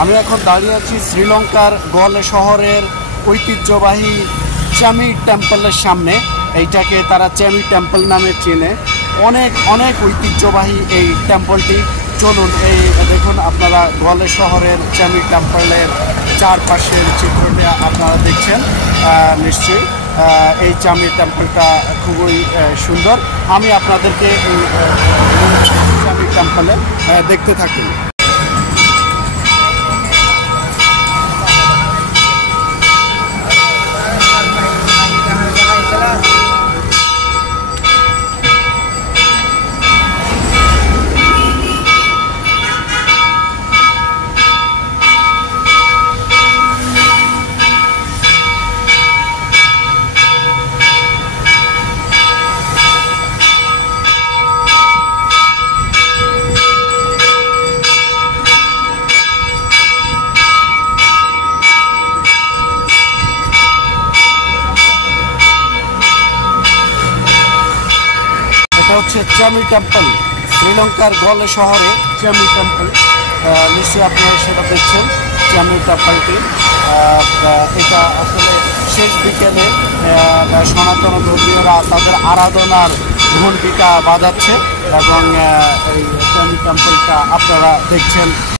আমি এখন দাঁড়িয়ে আছি শ্রীলঙ্কার গোয়ালে শহরের ঐতিহ্যবাহী চামি টেম্পলের সামনে। এইটাকে তারা চামি টেম্পল নামে চেনে। অনেক অনেক ঐতিহ্যবাহী এই টেম্পলটি। চলুন, এই দেখুন আপনারা গোয়ালে শহরের চামি টেম্পলের চারপাশের চিত্রটি আপনারা দেখছেন। নিশ্চয়ই এই চামি টেম্পলটা খুবই সুন্দর। আমি আপনাদেরকে এই চামি টেম্পলে দেখতে থাকি। এটা হচ্ছে চামি টেম্পল, শ্রীলঙ্কার গোয়ালে শহরে চামি টেম্পল। নিশ্চয়ই আপনারা সেটা দেখছেন চামি টেম্পলটি। এটা আসলে শেষ বিকেলে সনাতন ধর্মীয়রা তাদের আরাধনার ঘণ্টিটা বাজাচ্ছে এবং এই চামি টেম্পলটা আপনারা দেখছেন।